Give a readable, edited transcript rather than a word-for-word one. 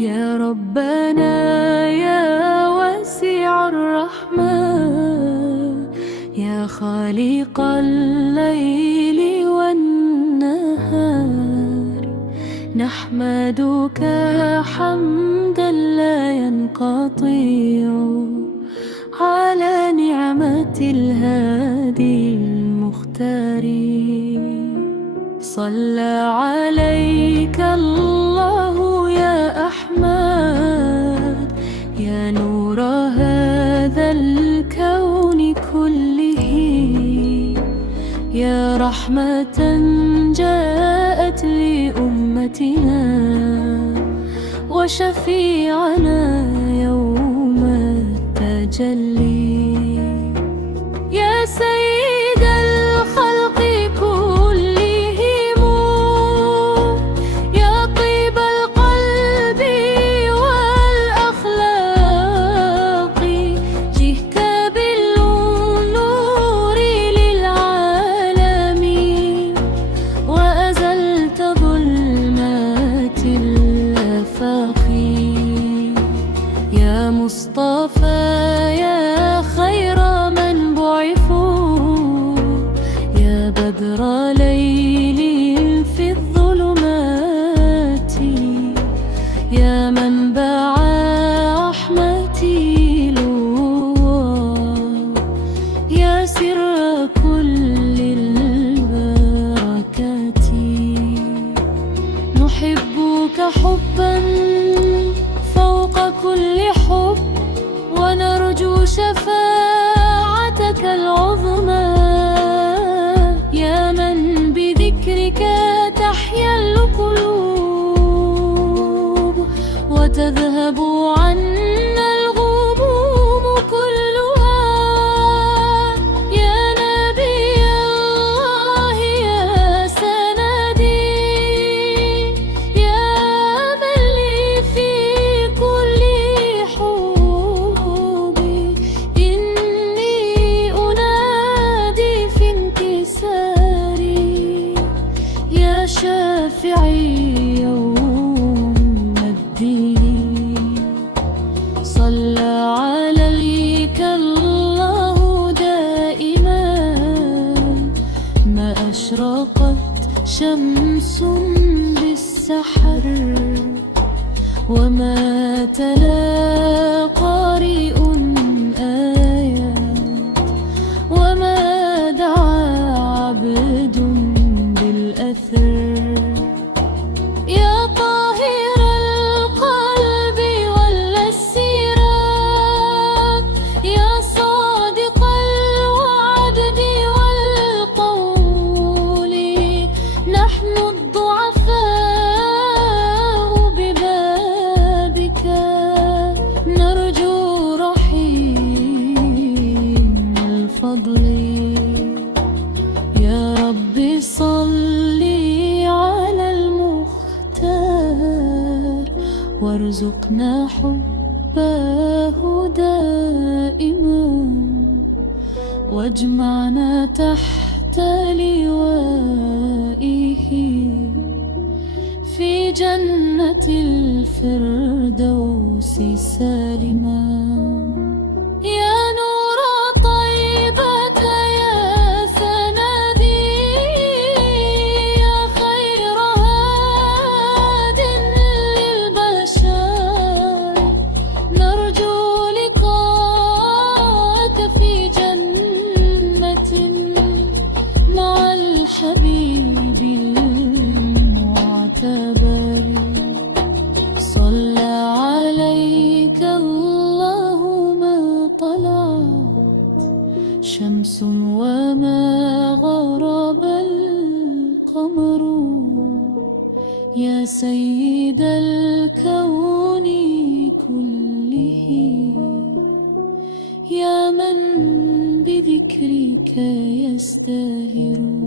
يا ربنا يا واسع الرحمة، يا خالق الليل والنهار، نحمدك حمدا لا ينقطع على نعمة الهادي المختار. صلى عليك الله يا أحمد، يا نور هذا الكون كله، يا رحمة جاءت لأمتنا وشفيعنا يوم التجلي. يا سيد الخلق كلهم، يا طيب القلب والأخلاق، جئت بالنور للعالمين وأزلت ظلمات الآفاق. يا مصطفى يا خير من بعثوا، يا بدر ليل في الظلمات، يا منبع رحمتي لوى، يا سر كل البركات. نحبك حبا فوق كل حب، ونرجو شفاعتك العظمى، يا من بذكرك تحيا القلوب وتذهب عنا الغموم كلها. يا نبي الله يا سندي، يا من لي في كل حوبي، إني أنادي في انكساري، يا شافعي يوم الدين. صلى عليك الله دائما، ما أشرقت شمس بالسحر، وما تلا قارئ آيات، وما دعا عبد بالأثر. يا طاهر القلب والسيرات، يا صادق الوعد والقول، نحن الضعفاء ببابك نرجو رحيم الفضل. يا رب صل على المختار، وارزقنا حبه دائما، واجمعنا تحت لوائه في جنة الفردوس سالما. يا نور طيبة يا سندي، يا خير هاد للبشر، نرجو لقاءك في جنة مع الحبيب المعتبر. صلى عليك الله ما طلعت شمس وما غرب القمر، يا سيد الكون كله، يا من بذكرك يستهر.